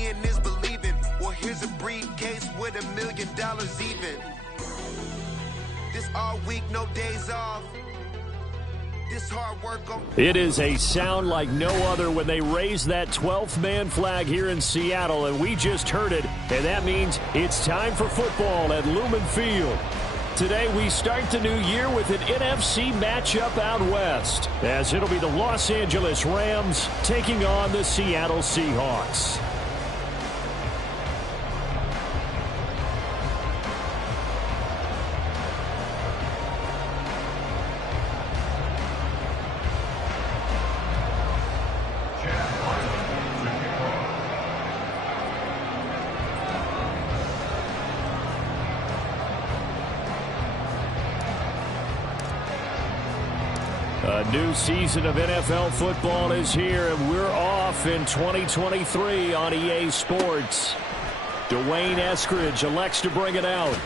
Seeing is believing. Well, here's a briefcase with $1 million even. This all week, no days off. This hard work on. It is a sound like no other when they raise that 12th man flag here in Seattle, and we just heard it, and that means it's time for football at Lumen Field. Today we start the new year with an NFC matchup out west, as it'll be the Los Angeles Rams taking on the Seattle Seahawks. A new season of NFL football is here, and we're off in 2023 on EA Sports. Dwayne Eskridge elects to bring it out.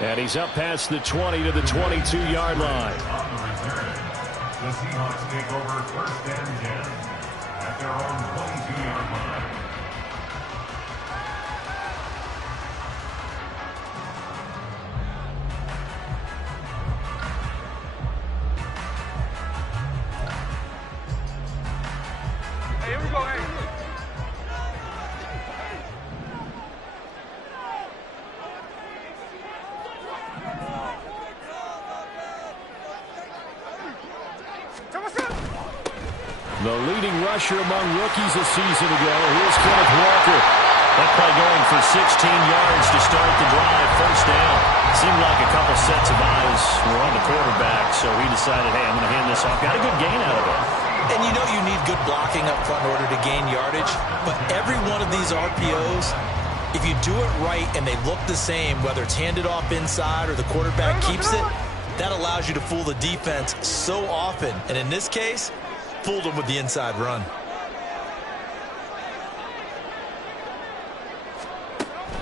And he's up past the 20 to the 22-yard line. The Seahawks take over 1st and 10 at their own 22-yard line. The leading rusher among rookies a season ago. Here's Kenneth Walker. That play going for 16 yards to start the drive. 1st down. Seemed like a couple sets of eyes were on the quarterback, so he decided, hey, I'm going to hand this off. Got a good gain out of it. And you know you need good blocking up front in order to gain yardage, but every one of these RPOs, if you do it right and they look the same, whether it's handed off inside or the quarterback keeps it, that allows you to fool the defense so often. And in this case, fooled them with the inside run.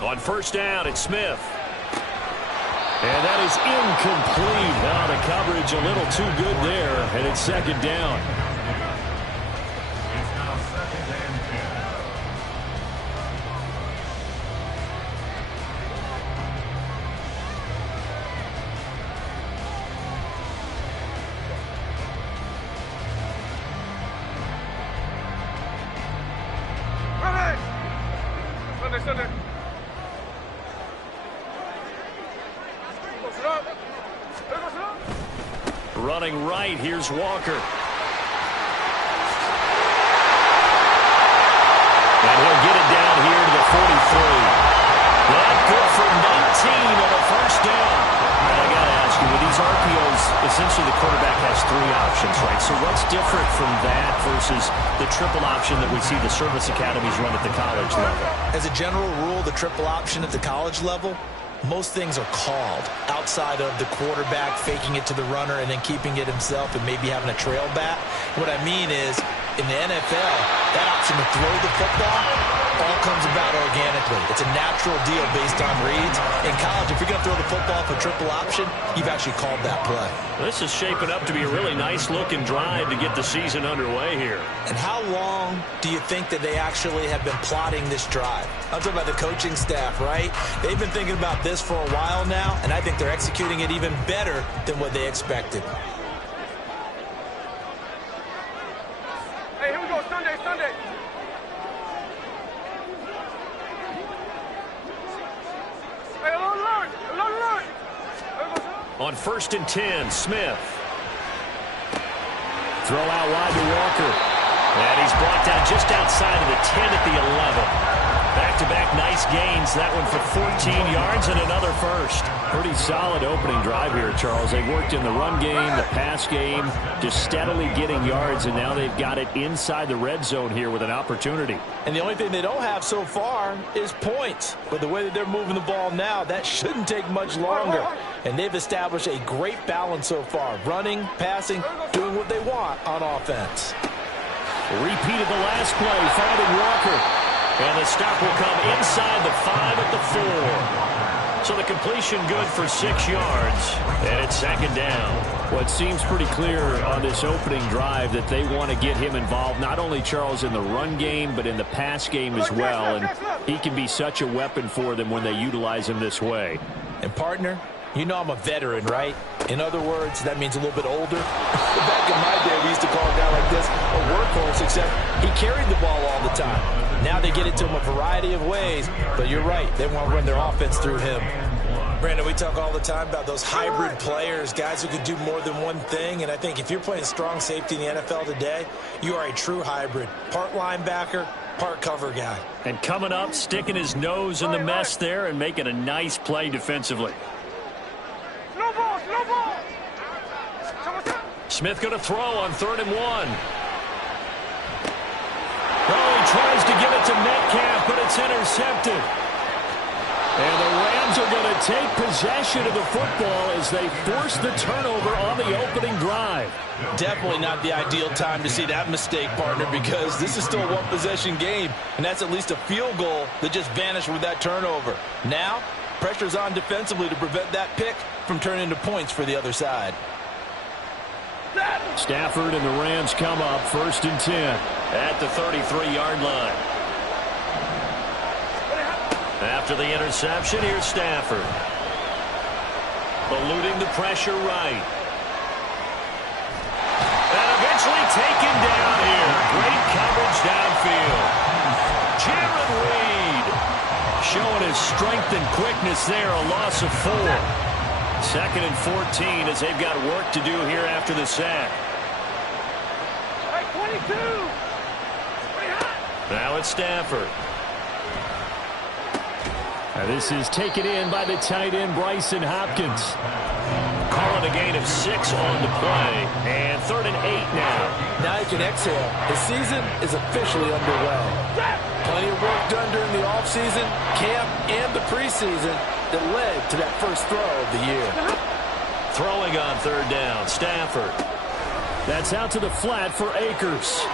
On 1st down, it's Smith. And that is incomplete. Now the coverage a little too good there, and it's 2nd down. It's now 2nd and 10. Running right, here's Walker. And he'll get it down here to the 43. Not good for 19 on a 1st down. And I got to ask you, with these RPOs, essentially the quarterback has 3 options, right? So what's different from that versus the triple option that we see the service academies run at the college level? As a general rule, the triple option at the college level, most things are called outside of the quarterback faking it to the runner and then keeping it himself and maybe having a trail back. What I mean is, in the NFL, that option to throw the football all comes about organically. It's a natural deal based on reads. In college, if you're going to throw the football for triple option, you've actually called that play. This is shaping up to be a really nice-looking drive to get the season underway here. And how long do you think that they actually have been plotting this drive? I'm talking about the coaching staff, right? They've been thinking about this for a while now, and I think they're executing it even better than what they expected. Hey, here we go, Sunday. Hey, alert. On 1st and 10, Smith. Throw out wide to Walker. And he's brought down just outside of the 10 at the 11. Back-to-back nice gains. That one for 14 yards and another 1st. Pretty solid opening drive here, Charles. They worked in the run game, the pass game, just steadily getting yards, and now they've got it inside the red zone here with an opportunity. And the only thing they don't have so far is points. But the way that they're moving the ball now, that shouldn't take much longer. And they've established a great balance so far. Running, passing, doing what they want on offense. Repeated the last play, finding Walker. And the stop will come inside the 5 at the 4. So the completion good for 6 yards, and it's second down. Well, it seems pretty clear on this opening drive that they want to get him involved, not only, Charles, in the run game, but in the pass game as well. And he can be such a weapon for them when they utilize him this way. And, partner, you know I'm a veteran, right? In other words, that means a little bit older. Back in my day, we used to call a guy like this a workhorse, except he carried the ball all the time. Now they get it to him a variety of ways, but you're right. They want to run their offense through him. Brandon, we talk all the time about those hybrid players, guys who can do more than one thing, and I think if you're playing strong safety in the NFL today, you are a true hybrid. Part linebacker, part cover guy. And coming up, sticking his nose in the mess there and making a nice play defensively. Slow ball, slow ball. Smith going to throw on 3rd and 1. Oh, he tries to give it to Metcalf, but it's intercepted. And the Rams are going to take possession of the football as they force the turnover on the opening drive. Definitely not the ideal time to see that mistake, partner, because this is still a one-possession game, and that's at least a field goal that just vanished with that turnover. Now, pressure's on defensively to prevent that pick from turning into points for the other side. Stafford and the Rams come up 1st and 10 at the 33-yard line. After the interception, here's Stafford. Eluding the pressure right. And eventually taken down here. Great coverage downfield. Jared Reed showing his strength and quickness there. A loss of 4. 2nd and 14 as they've got work to do here after the sack. Hey, 22. Now it's Stafford. Now this is taken in by the tight end, Bryson Hopkins. Calling a gain of 6 on the play. And 3rd and 8 now. Now you can exhale. The season is officially underway. Plenty of work done during the offseason, camp, and the preseason that led to that first throw of the year. Throwing on 3rd down, Stafford. That's out to the flat for Akers.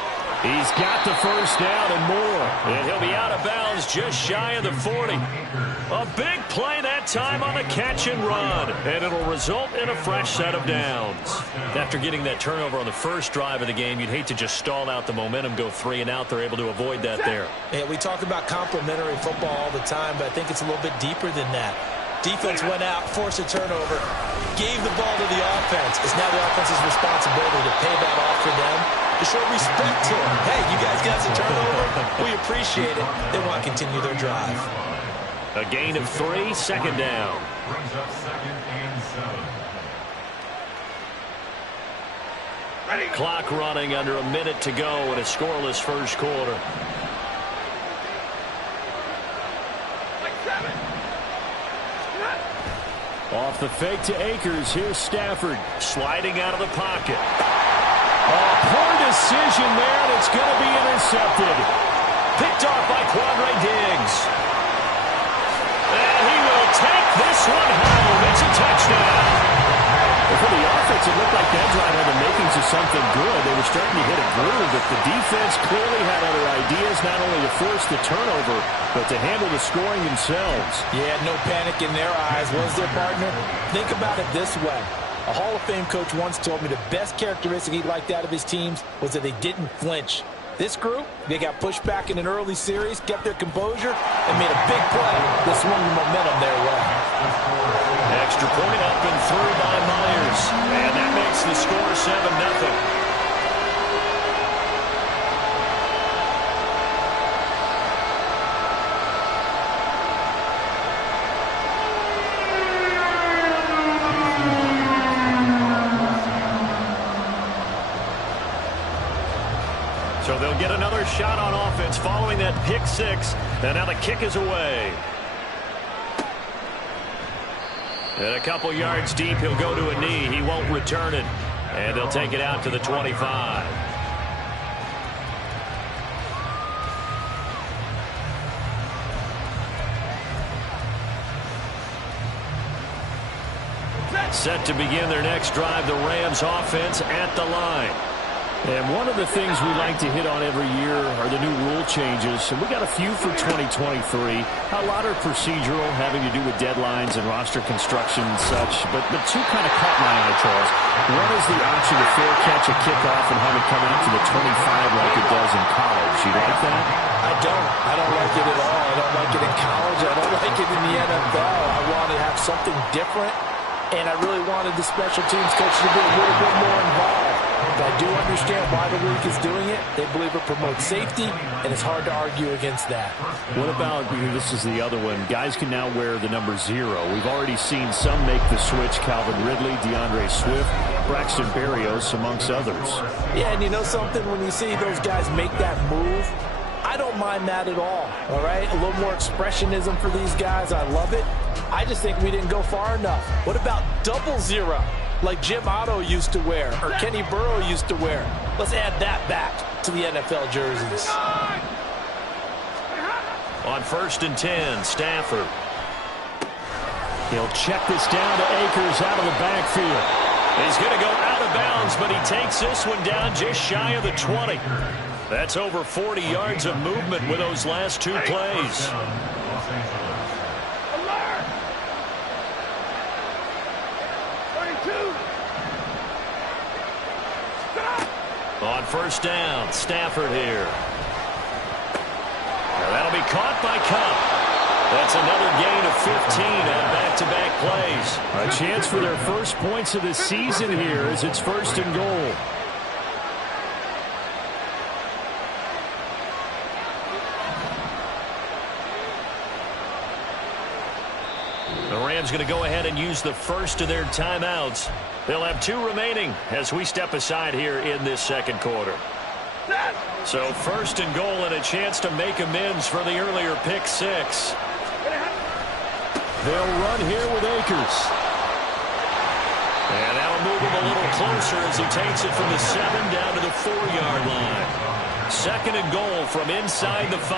He's got the first down and more. And he'll be out of bounds just shy of the 40. A big play that time on the catch and run. And it'll result in a fresh set of downs. After getting that turnover on the first drive of the game, you'd hate to just stall out the momentum, go 3 and out. They're able to avoid that there. Yeah, we talk about complementary football all the time, but I think it's a little bit deeper than that. Defense went out, forced a turnover, gave the ball to the offense. It's now the offense's responsibility to pay that off for them, to show respect to them. Hey, you guys got some turnover? We appreciate it. They want to continue their drive. A gain of 3, 2nd down. Brings up 2nd and 7. Clock running under a minute to go in a scoreless first quarter. Off the fake to Akers. Here's Stafford sliding out of the pocket. Oh, poor decision there, and it's going to be intercepted. Picked off by Quandre Diggs. And he will take this one home. It's a touchdown. Well, for the offense, it looked like that drive had the makings of something good. They were starting to hit a groove, but the defense clearly had other ideas, not only to force the turnover, but to handle the scoring themselves. Yeah, no panic in their eyes, was there, partner? Think about it this way. A Hall of Fame coach once told me the best characteristic he liked out of his teams was that they didn't flinch. This group, they got pushed back in an early series, kept their composure, and made a big play that swung the momentum their way. Extra point up and through by Myers. And that makes the score 7-0. So they'll get another shot on offense following that pick 6. And now the kick is away. And a couple yards deep, he'll go to a knee. He won't return it. And they'll take it out to the 25. Set to begin their next drive, the Rams offense at the line. And one of the things we like to hit on every year are the new rule changes. And we got a few for 2023. A lot are procedural, having to do with deadlines and roster construction and such. But two kind of caught my eye, Charles. One is the option to fair catch a kickoff and have it come out to the 25 like it does in college. You like that? I don't like it at all. I don't like it in college. I don't like it in the NFL. I want to have something different. And I really wanted the special teams coach to be a little bit more involved. But I do understand why the league is doing it. They believe it promotes safety, and it's hard to argue against that. What about, this is the other one, guys can now wear the number 0. We've already seen some make the switch, Calvin Ridley, DeAndre Swift, Braxton Berrios, amongst others. Yeah, and you know something? When you see those guys make that move, I don't mind that at all right? A little more expressionism for these guys. I love it. I just think we didn't go far enough. What about 00, like Jim Otto used to wear or Kenny Burrow used to wear? Let's add that back to the NFL jerseys. On 1st and 10, Stafford. He'll check this down to Akers out of the backfield. He's going to go out of bounds, but he takes this one down just shy of the 20. That's over 40 yards of movement with those last 2 plays. On 1st down, Stafford here. Now that'll be caught by Kupp. That's another gain of 15 on back-to-back plays. A chance for their first points of the season here as it's 1st and goal. The Rams going to go ahead and use the first of their timeouts. They'll have 2 remaining as we step aside here in this second quarter. So 1st and goal and a chance to make amends for the earlier pick 6. They'll run here with Akers. And that'll move him a little closer as he takes it from the 7 down to the 4-yard line. 2nd and goal from inside the 5.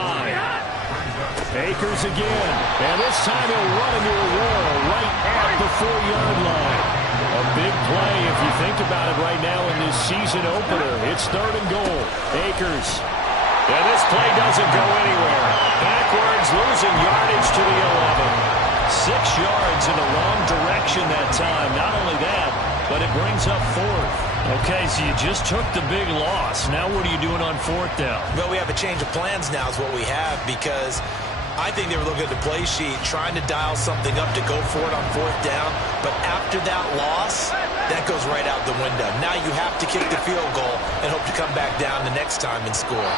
Akers again. And this time he'll run into a wall right at the 4-yard line. A big play if you think about it right now in this season opener. It's 3rd and goal. Akers. And this play doesn't go anywhere. Backwards, losing yardage to the 11. 6 yards in the wrong direction that time. Not only that, but it brings up 4th. Okay, so you just took the big loss. Now what are you doing on 4th down? Well, we have a change of plans now is what we have, because I think they were looking at the play sheet, trying to dial something up to go for it on 4th down. But after that loss, that goes right out the window. Now you have to kick the field goal and hope to come back down the next time and score.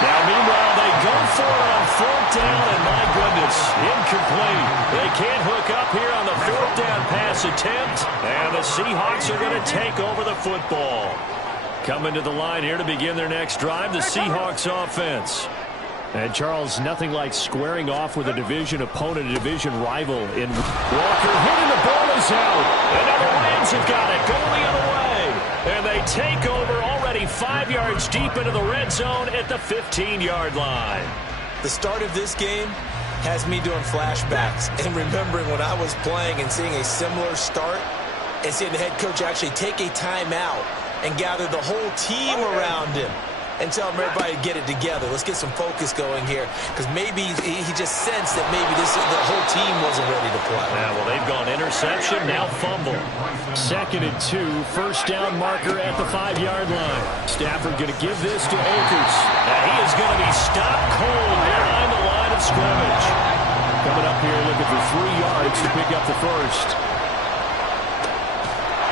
Now, meanwhile, they go for it on 4th down, and my goodness, incomplete. They can't hook up here on the 4th down pass attempt, and the Seahawks are going to take over the football. Coming to the line here to begin their next drive, the Seahawks offense. And, Charles, nothing like squaring off with a division opponent, a division rival in Walker. Hitting the ball is out. And now the Rams have got it. Going the other way. And they take over already 5 yards deep into the red zone at the 15-yard line. The start of this game has me doing flashbacks and remembering when I was playing and seeing a similar start and seeing the head coach actually take a timeout and gather the whole team around him and tell everybody to get it together. Let's get some focus going here, because maybe he just sensed that maybe the whole team wasn't ready to play. Yeah, well, they've gone interception, now fumble. 2nd and 2, 1st down marker at the 5-yard line. Stafford going to give this to Akers. Now he is going to be stopped cold behind the line of scrimmage. Coming up here looking for 3 yards to pick up the first.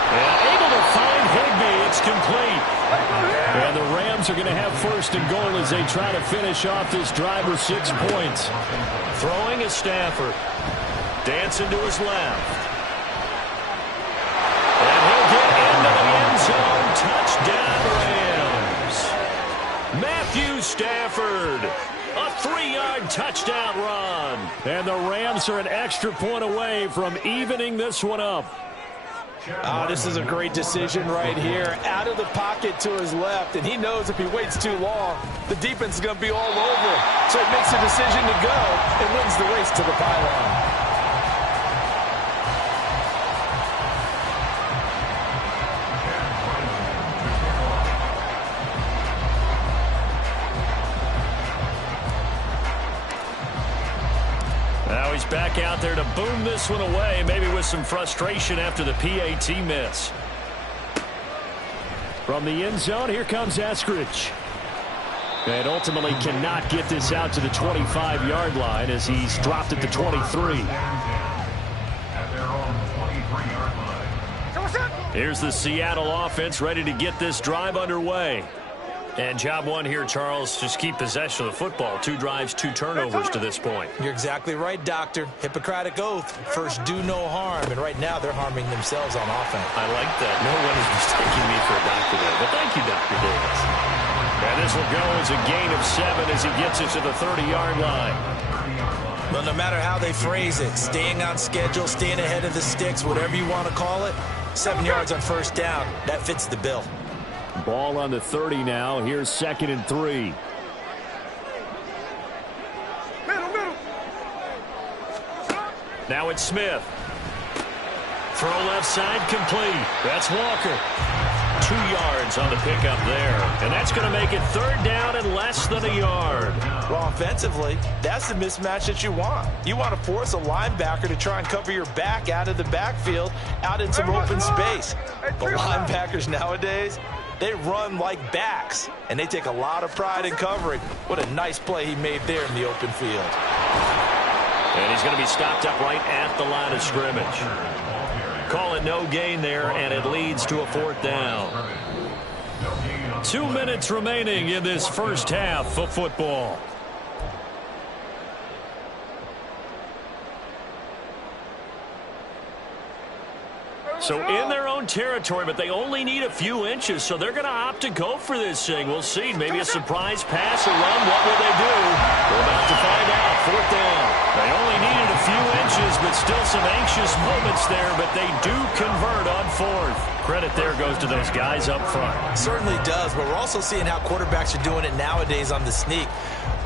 And able to find Higbee. It's complete. And the Rams are going to have 1st and goal as they try to finish off this drive with 6 points. Throwing is Stafford. Dancing to his left. And he'll get into the end zone. Touchdown, Rams. Matthew Stafford. A 3-yard touchdown run. And the Rams are an extra point away from evening this one up. Oh, this is a great decision right here. Out of the pocket to his left, and he knows if he waits too long, the defense is going to be all over him. So he makes a decision to go and wins the race to the pylon. Now he's back out there to boom this one away, maybe with some frustration after the PAT miss. From the end zone, here comes Eskridge. And ultimately cannot get this out to the 25-yard line as he's dropped at the 23. Here's the Seattle offense ready to get this drive underway. And job one here, Charles, just keep possession of the football. 2 drives, 2 turnovers to this point. You're exactly right, Doctor. Hippocratic oath. First, do no harm. And right now, they're harming themselves on offense. I like that. No one is mistaking me for a doctor there. But thank you, Dr. Davis. And this will go as a gain of 7 as he gets it to the 30-yard line. Well, no matter how they phrase it, staying on schedule, staying ahead of the sticks, whatever you want to call it, 7 yards on first down, that fits the bill. Ball on the 30 now. Here's 2nd and 3. Now it's Smith. Throw left side complete. That's Walker. 2 yards on the pickup there. And that's going to make it 3rd down and less than a yard. Well, offensively, that's the mismatch that you want. You want to force a linebacker to try and cover your back out of the backfield, out in some open space. The linebackers nowadays, they run like backs, and they take a lot of pride in covering. What a nice play he made there in the open field. And he's going to be stopped up right at the line of scrimmage. Call it no gain there, and it leads to a 4th down. 2 minutes remaining in this first half of football. So in their own territory, but they only need a few inches, so they're going to opt to go for this thing. We'll see. Maybe a surprise pass or run. What will they do? We're about to find out. 4th down. They only needed a few inches, but still some anxious moments there, but they do convert on 4th. Credit there goes to those guys up front. Certainly does, but we're also seeing how quarterbacks are doing it nowadays on the sneak.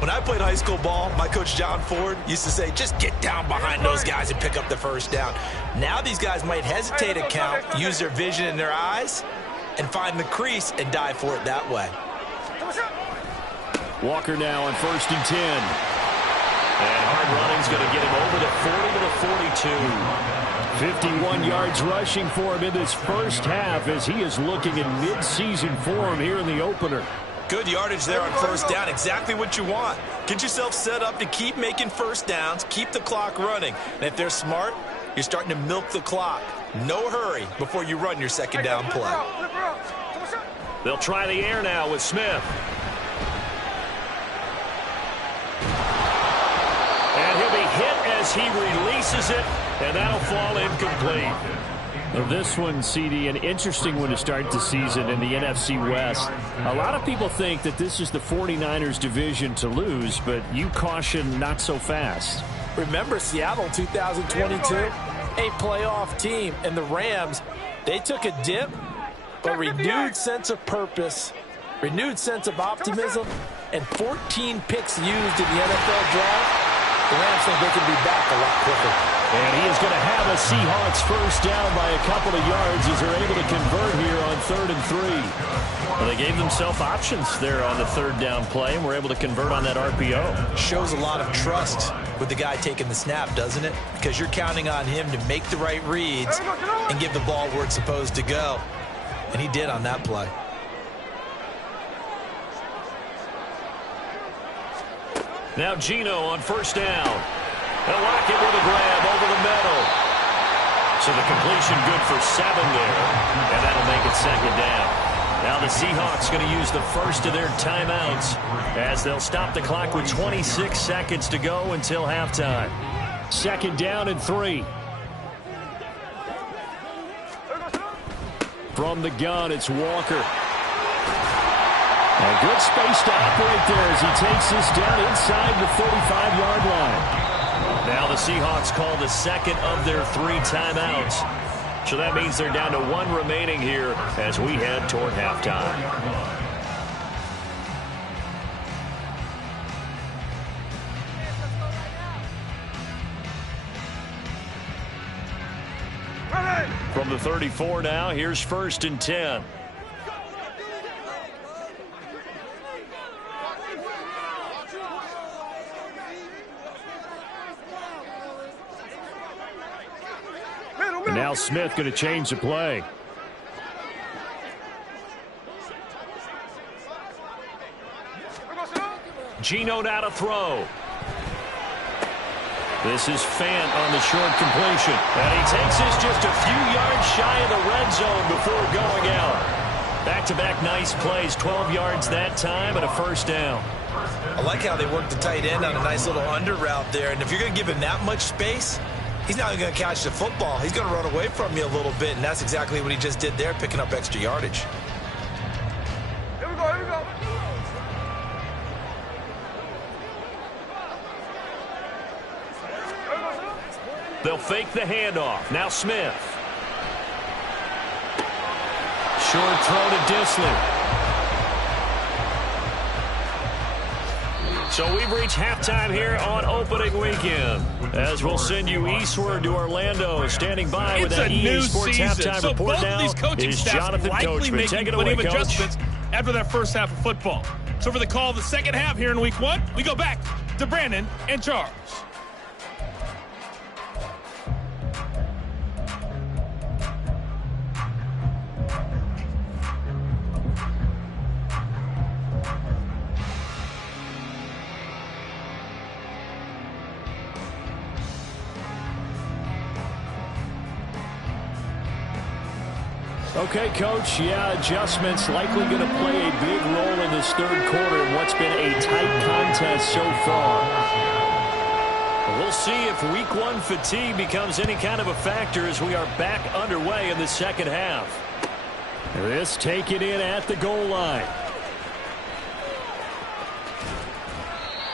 When I played high school ball, my coach John Ford used to say, just get down behind those guys and pick up the first down. Now these guys might hesitate to count, use their vision in their eyes, and find the crease and dive for it that way. Walker now on 1st and 10. And hard running's going to get him over the 40 to the 42. 51 yards rushing for him in this first half as he is looking in mid-season form here in the opener. Good yardage there on first down. Exactly what you want. Get yourself set up to keep making first downs, keep the clock running. And if they're smart, you're starting to milk the clock. No hurry before you run your second down play. They'll try the air now with Smith. And he'll be hit as he releases it, and that'll fall incomplete. Now this one, CD, an interesting one to start the season in the NFC West. A lot of people think that this is the 49ers division to lose, but you caution not so fast. Remember Seattle 2022? A playoff team, and the Rams, they took a dip, but renewed sense of purpose, renewed sense of optimism, and 14 picks used in the NFL draft. The Rams think they can be back a lot quicker. And he is going to have a Seahawks first down by a couple of yards as they're able to convert here on 3rd and 3. Well, they gave themselves options there on the 3rd down play, and were able to convert on that RPO. Shows a lot of trust with the guy taking the snap, doesn't it? Because you're counting on him to make the right reads and give the ball where it's supposed to go. And he did on that play. Now Geno on first down. They'll lock it with a grab over the middle. So the completion good for 7 there. And that'll make it 2nd down. Now the Seahawks going to use the first of their timeouts as they'll stop the clock with 26 seconds to go until halftime. 2nd down and 3. From the gun, it's Walker. A good space to operate there as he takes this down inside the 35-yard line. Now the Seahawks call the second of their 3 timeouts. So that means they're down to 1 remaining here as we head toward halftime. From the 34 now, here's 1st and 10. now Smith going to change the play. Geno now to throw. This is Fant on the short completion. And he takes this just a few yards shy of the red zone before going out. Back-to-back nice plays, 12 yards that time and a first down. I like how they work the tight end on a nice little under route there. And if you're going to give him that much space, he's not going to catch the football. He's going to run away from you a little bit, and that's exactly what he just did there, picking up extra yardage. Here we go, here we go. They'll fake the handoff. Now Smith. Short throw to Dissly. So we've reached halftime here on opening weekend. As we'll send you eastward to Orlando. Standing by with that EA Sports halftime report now is Jonathan Coachman. Take it away, Coach. Adjustments after that first half of football. So for the call of the second half here in week 1, we go back to Brandon and Charles. Okay, Coach, adjustments likely going to play a big role in this third quarter in what's been a tight contest so far. We'll see if week 1 fatigue becomes any kind of a factor as we are back underway in the second half. This taken in at the goal line.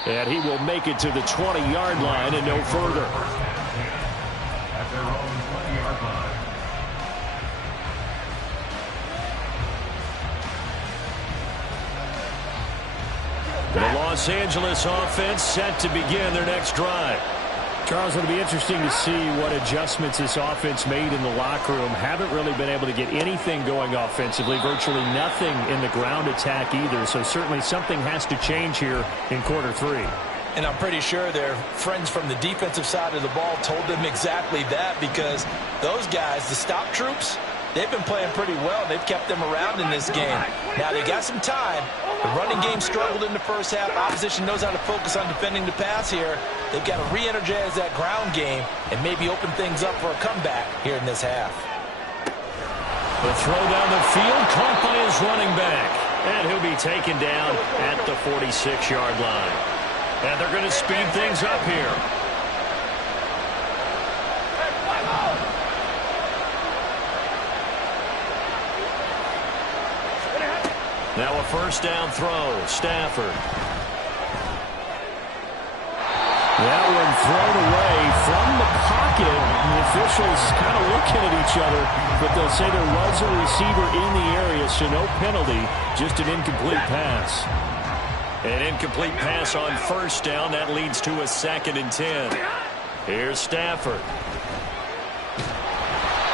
And he will make it to the 20-yard line and no further. At their own 20-yard line. The Los Angeles offense set to begin their next drive. Charles, it'll be interesting to see what adjustments this offense made in the locker room. Haven't really been able to get anything going offensively. Virtually nothing in the ground attack either. So certainly something has to change here in quarter 3. And I'm pretty sure their friends from the defensive side of the ball told them exactly that, because those guys, the stop troops, they've been playing pretty well. They've kept them around in this game. Now, they got some time. The running game struggled in the first half. Opposition knows how to focus on defending the pass here. They've got to re-energize that ground game and maybe open things up for a comeback here in this half. The throw down the field, caught by his running back. And he'll be taken down at the 46-yard line. And they're going to speed things up here. Now a first down throw. Stafford. That one thrown away from the pocket. The officials kind of looking at each other, but they'll say there was a receiver in the area, so no penalty, just an incomplete pass. An incomplete pass on first down. That leads to a 2nd and 10. Here's Stafford.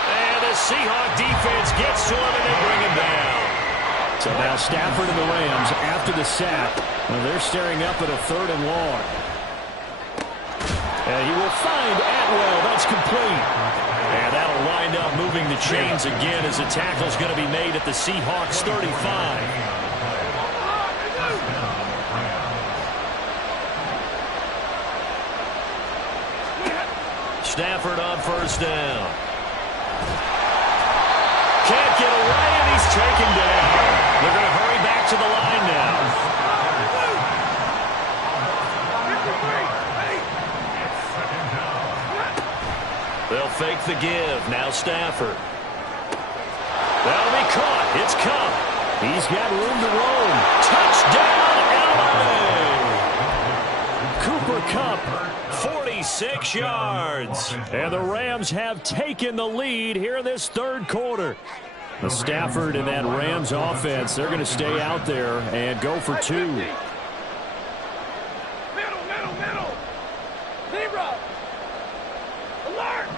And the Seahawk defense gets to him, and they bring him down. So now Stafford and the Rams, after the sack, well, they're staring up at a 3rd and long. And he will find Atwell. That's complete. And that'll wind up moving the chains again as the tackle's going to be made at the Seahawks 35. Stafford on first down. Can't get away, and he's taken down. They're going to hurry back to the line now. They'll fake the give. Now Stafford. That'll be caught. It's Kupp. He's got room to roam. Touchdown, LA! Cooper Kupp, 46 yards. And the Rams have taken the lead here in this third quarter. The Stafford and that Rams offense, they're going to stay out there and go for 2. Middle. Zero. Alert.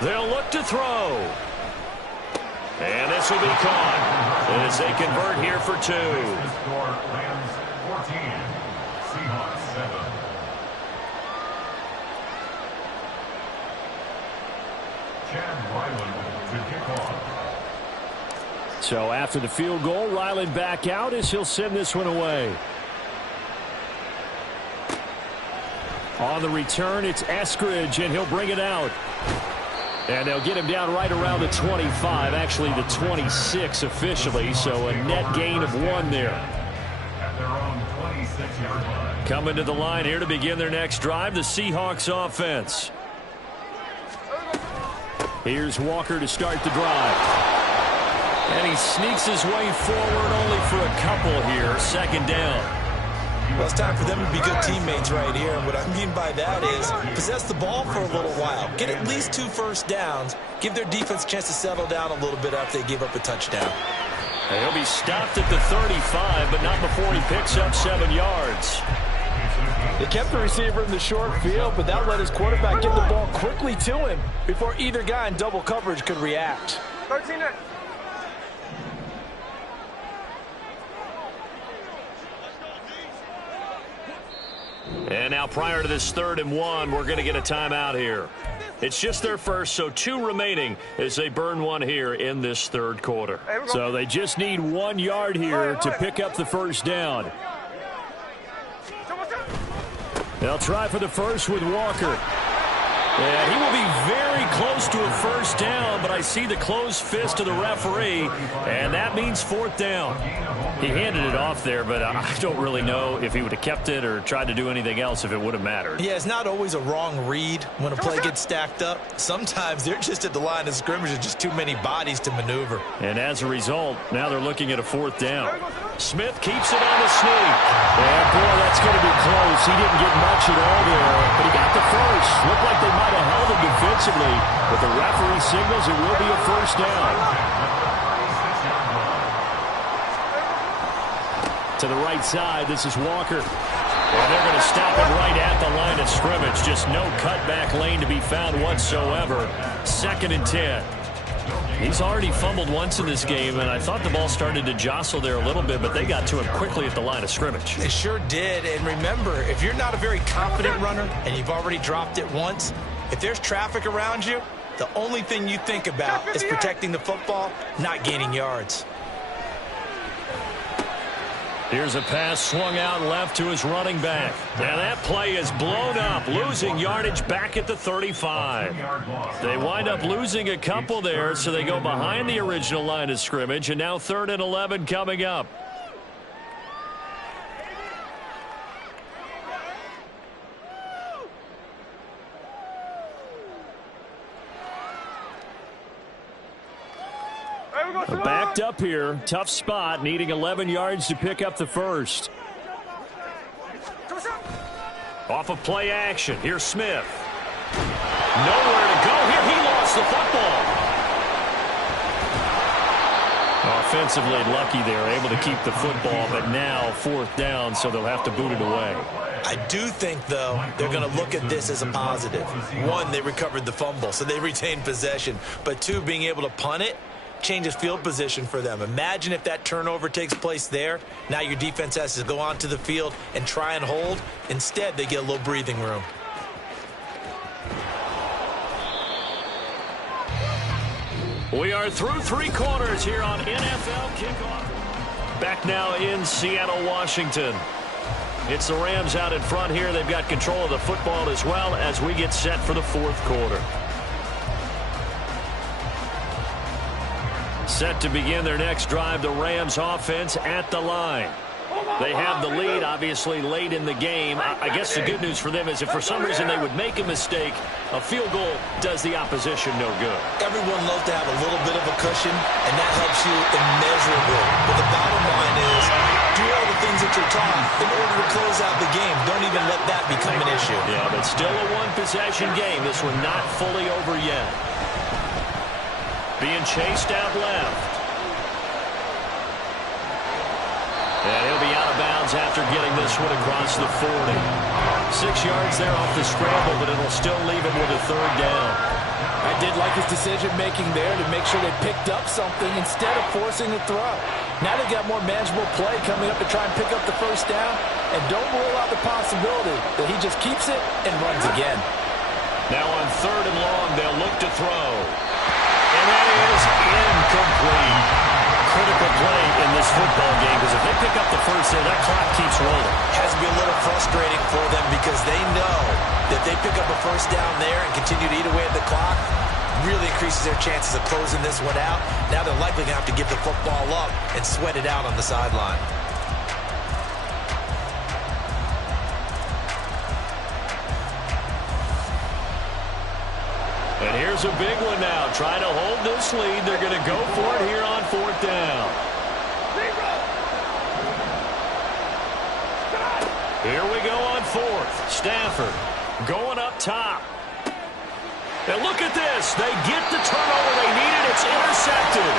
They'll look to throw. And this will be caught as they convert here for 2. Score Rams 14, Seahawks 7. Chad Ryland to kick off. So after the field goal, Ryland back out as he'll send this one away. On the return, it's Eskridge, and he'll bring it out. And they'll get him down right around the 25, actually the 26 officially, so a net gain of 1 there. At their own 26-yard line. Coming to the line here to begin their next drive, the Seahawks offense. Here's Walker to start the drive. And he sneaks his way forward only for a couple here, second down. Well, it's time for them to be good teammates right here. And what I mean by that is possess the ball for a little while. Get at least 2 first downs. Give their defense a chance to settle down a little bit after they give up a touchdown. And he'll be stopped at the 35, but not before he picks up 7 yards. They kept the receiver in the short field, but that let his quarterback get the ball quickly to him before either guy in double coverage could react. 13 it. And now prior to this 3rd and 1, we're going to get a timeout here. It's just their first, so 2 remaining as they burn 1 here in this 3rd quarter. So they just need 1 yard here to pick up the first down. They'll try for the first with Walker. And he will be very close to a first down, but I see the closed fist of the referee, and that means 4th down. He handed it off there, but I don't really know if he would have kept it or tried to do anything else if it would have mattered. Yeah, it's not always a wrong read when a play gets stacked up. Sometimes they're just at the line of scrimmage with just too many bodies to maneuver. And as a result, now they're looking at a 4th down. Smith keeps it on the sneak. And boy, that's going to be close. He didn't get much at all there, but he got the first. Looked like they might have held him defensively, but the referee signals it will be a first down. To the right side, this is Walker. And they're going to stop him right at the line of scrimmage. Just no cutback lane to be found whatsoever. 2nd and 10. He's already fumbled once in this game, and I thought the ball started to jostle there a little bit, but they got to him quickly at the line of scrimmage. They sure did, and remember, if you're not a very confident runner and you've already dropped it once, if there's traffic around you, the only thing you think about is protecting the football, not gaining yards. Here's a pass swung out left to his running back. Now that play is blown up, losing yardage back at the 35. They wind up losing a couple there, so they go behind the original line of scrimmage, and now 3rd and 11 coming up. Backed up here, tough spot, needing 11 yards to pick up the first. Off of play action, here's Smith. Nowhere to go here, he lost the football. Offensively lucky there, able to keep the football, but now 4th down, so they'll have to boot it away. I do think, though, they're going to look at this as a positive. 1, they recovered the fumble, so they retained possession. But 2, being able to punt it changes field position for them. Imagine if that turnover takes place there. Now your defense has to go onto the field and try and hold. Instead, they get a little breathing room. We are through 3 quarters here on NFL Kickoff. Back now in Seattle, Washington. It's the Rams out in front here. They've got control of the football as well as we get set for the 4th quarter. Set to begin their next drive, the Rams offense at the line. They have the lead, obviously, late in the game. I guess the good news for them is if for some reason they would make a mistake, a field goal does the opposition no good. Everyone loves to have a little bit of a cushion, and that helps you immeasurably. But the bottom line is, do all the things that you're taught in order to close out the game. Don't even let that become an issue. Yeah, but still a 1-possession game. This one not fully over yet. Being chased out left. And he'll be out of bounds after getting this one across the 40. 6 yards there off the scramble, but it'll still leave him with a 3rd down. I did like his decision-making there to make sure they picked up something instead of forcing a throw. Now they've got more manageable play coming up to try and pick up the first down, and don't rule out the possibility that he just keeps it and runs again. Now on 3rd and long, they'll look to throw. And that is incomplete. Critical play in this football game, because if they pick up the first there, that clock keeps rolling. Has to be a little frustrating for them because they know that they pick up a first down there and continue to eat away at the clock, really increases their chances of closing this one out. Now they're likely going to have to give the football up and sweat it out on the sideline. And here's a big one now. Trying to hold this lead. They're going to go for it here on 4th down. Here we go on 4th. Stafford going up top. And look at this. They get the turnover they needed. It's intercepted.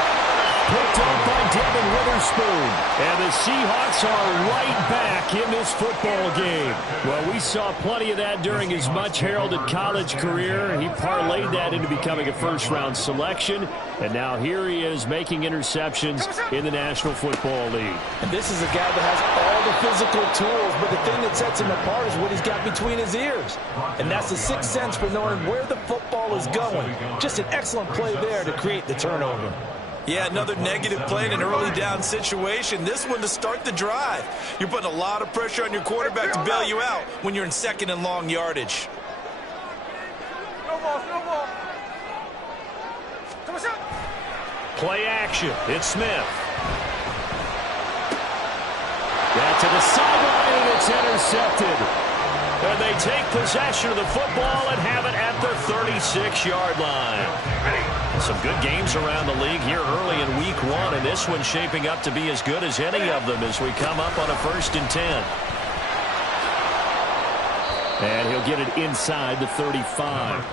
Picked up by Devin Witherspoon. And the Seahawks are right back in this football game. Well, we saw plenty of that during his much-heralded college career. He parlayed that into becoming a first-round selection. And now here he is making interceptions in the National Football League. And this is a guy that has all the physical tools, but the thing that sets him apart is what he's got between his ears. And that's the sixth sense for knowing where the football is going. Just an excellent play there to create the turnover. Yeah, another negative play in an early down situation. This one to start the drive. You're putting a lot of pressure on your quarterback to bail you out when you're in 2nd and long yardage. Play action. It's Smith. That to the sideline, and it's intercepted. And they take possession of the football and have it at the 36-yard line. Some good games around the league here early in week 1, and this one's shaping up to be as good as any of them as we come up on a 1st and 10. And he'll get it inside the 35.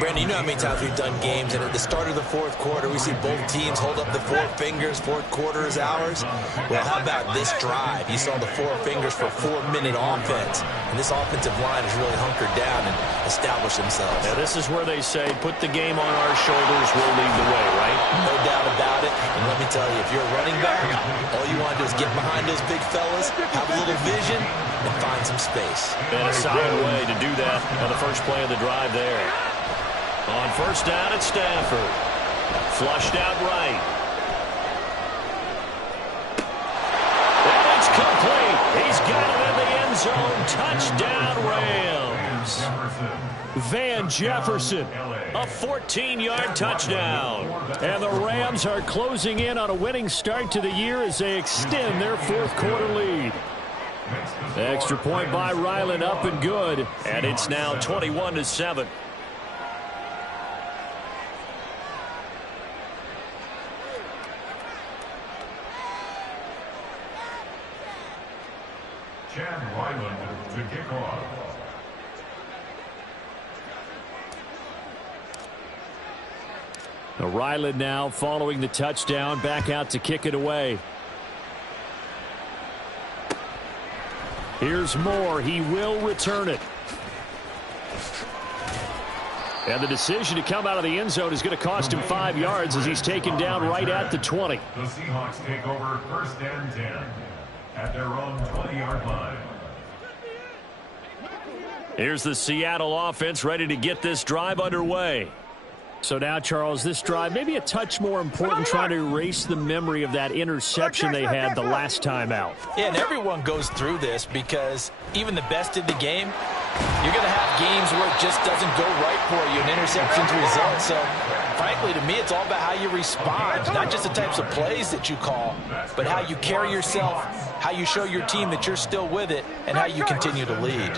Brandon, you know how many times we've done games, and at the start of the 4th quarter, we see both teams hold up the 4 fingers, 4th quarter is ours. Well, how about this drive? You saw the 4 fingers for 4-minute offense, and this offensive line has really hunkered down and established themselves. Now, this is where they say, put the game on our shoulders, we'll lead the way, right? No doubt about it, and let me tell you, if you're a running back, all you want to do is get behind those big fellas, have a little vision, and find some space. And a solid way to do that on the first play of the drive there. On 1st down at Stafford. Flushed out right. And it's complete. He's got it in the end zone. Touchdown Rams. Van Jefferson. A 14-yard touchdown. And the Rams are closing in on a winning start to the year as they extend their 4th quarter lead. Extra point by Ryland up and good. And it's now 21-7. Chad Ryland to kick off. Now Ryland now following the touchdown, back out to kick it away. Here's Moore. He will return it. And the decision to come out of the end zone is going to cost him 5 yards as he's taken down right at the 20. The Seahawks take over 1st and 10 at their own 20-yard line. Here's the Seattle offense ready to get this drive underway. So now, Charles, this drive maybe a touch more important, trying to erase the memory of that interception they had the last time out. Yeah, and everyone goes through this because even the best in the game, you're going to have games where it just doesn't go right for you, and interceptions result. So, frankly, to me, it's all about how you respond, not just the types of plays that you call, but how you carry yourself, how you show your team that you're still with it, and how you continue to lead.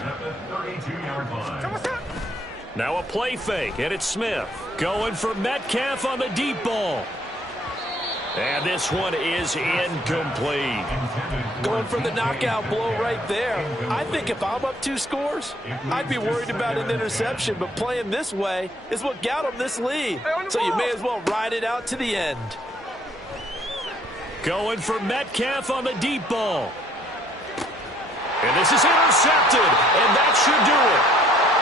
Now a play fake, and it's Smith going for Metcalf on the deep ball. And this one is incomplete. Going for the knockout blow right there. I think if I'm up 2 scores, I'd be worried about an interception, but playing this way is what got them this lead. So you may as well ride it out to the end. Going for Metcalf on the deep ball. And this is intercepted, and that should do it.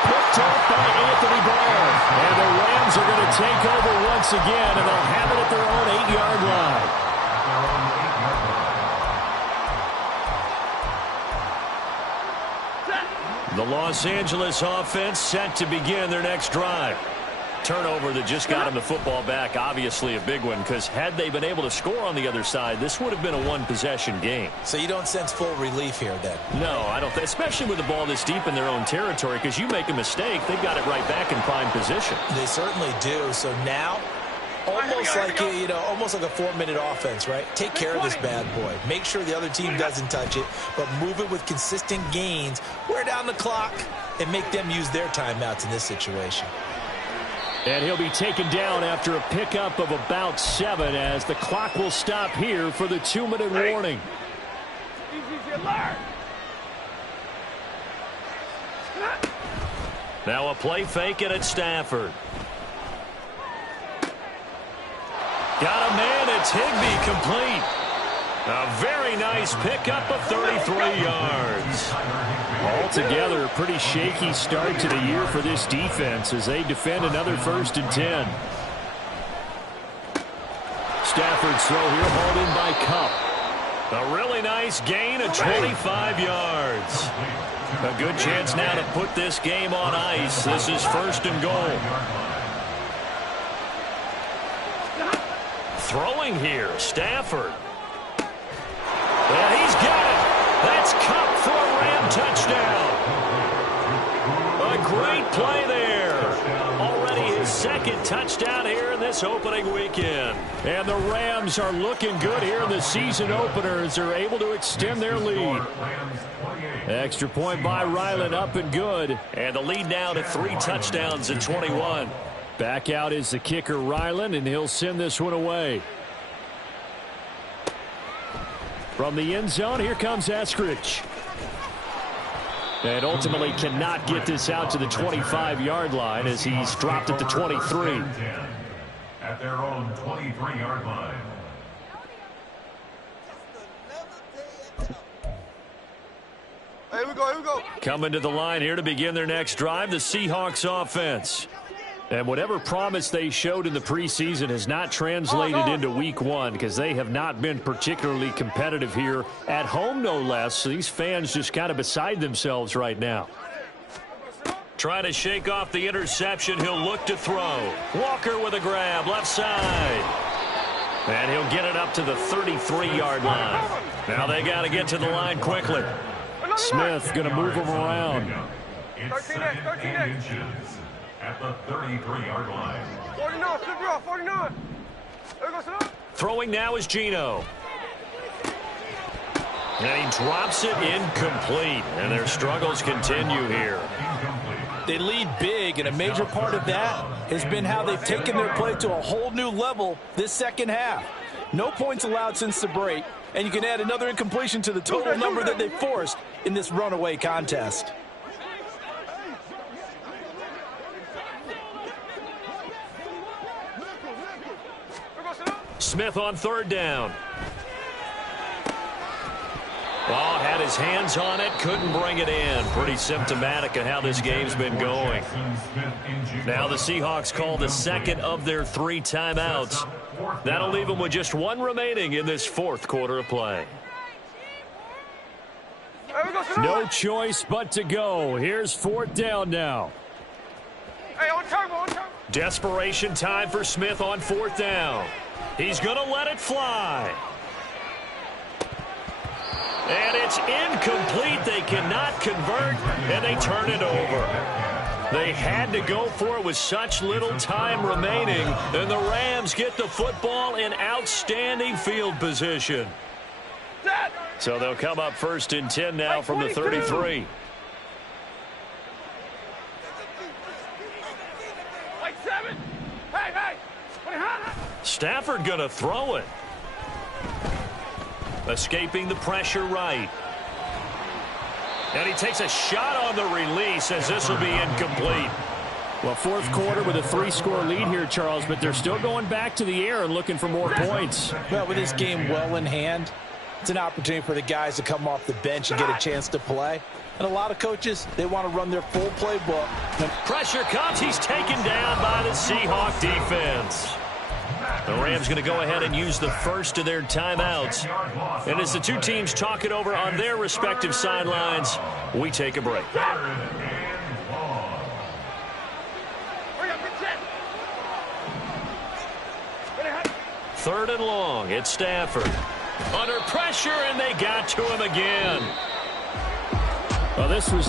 Picked off by Anthony Brown. And the Rams are going to take over once again, and they'll have it at their own 8-yard line. The Los Angeles offense set to begin their next drive. Turnover that just got them the football back, obviously a big one, because had they been able to score on the other side, this would have been a one-possession game. So you don't sense full relief here then? No, I don't, especially with the ball this deep in their own territory, because you make a mistake, they've got it right back in prime position. They certainly do. So now, almost like a 4-minute offense, right? Take care of this bad boy. Make sure the other team doesn't touch it, but move it with consistent gains. Wear down the clock and make them use their timeouts in this situation. And he'll be taken down after a pickup of about 7 as the clock will stop here for the 2-minute warning. Now a play fake it at Stafford. Got a man, it's Higbee, complete. A very nice pickup of 33 yards. Altogether, a pretty shaky start to the year for this defense as they defend another 1st and 10. Stafford's throw here hauled in by Kupp. A really nice gain of 25 yards. A good chance now to put this game on ice. This is 1st and goal. Throwing here, Stafford. And he's got it. That's Kupp for a Ram touchdown. A great play there. Already his 2nd touchdown here in this opening weekend. And the Rams are looking good here in the season opener as they're able to extend their lead. Extra point by Ryland, up and good. And the lead now to 3 touchdowns in 21. Back out is the kicker, Ryland, and he'll send this one away. From the end zone, here comes Eskridge. And ultimately cannot get this out to the 25-yard line as he's dropped at the 23. At their own 23-yard line. Here we go. Coming to the line here to begin their next drive, the Seahawks offense. And whatever promise they showed in the preseason has not translated into week 1 because they have not been particularly competitive here at home, no less. So these fans just kind of beside themselves right now. Trying to shake off the interception. He'll look to throw. Walker with a grab, left side. And he'll get it up to the 33-yard line. Now they got to get to the line quickly. Smith going to move him around. It's 2nd inches. At the 33-yard line. 49, flip you off, 49. There goes it. Throwing now is Geno. And he drops it incomplete. And their struggles continue here. They lead big, and a major part of that has been how they've taken their play to a whole new level this second half. No points allowed since the break, and you can add another incompletion to the total number that they forced in this runaway contest. Smith on 3rd down. Oh, had his hands on it, couldn't bring it in. Pretty symptomatic of how this game's been going. Now the Seahawks call the 2nd of their 3 timeouts. That'll leave them with just 1 remaining in this 4th quarter of play. No choice but to go. Here's 4th down now. Hey, on turbo. Desperation time for Smith on 4th down. He's going to let it fly. And it's incomplete. They cannot convert, and they turn it over. They had to go for it with such little time remaining, and the Rams get the football in outstanding field position. So they'll come up 1st and 10 now from the 33. Stafford going to throw it. Escaping the pressure right. And he takes a shot on the release as this will be incomplete. Well, 4th quarter with a 3-score lead here, Charles, but they're still going back to the air and looking for more points. Well, with this game well in hand, it's an opportunity for the guys to come off the bench and get a chance to play. And a lot of coaches, they want to run their full playbook. Pressure comes. He's taken down by the Seahawk defense. The Rams going to go ahead and use the first of their timeouts. And as the two teams talk it over on their respective sidelines, we take a break. Third and long. It's Stafford. Under pressure, and they got to him again. Well, this was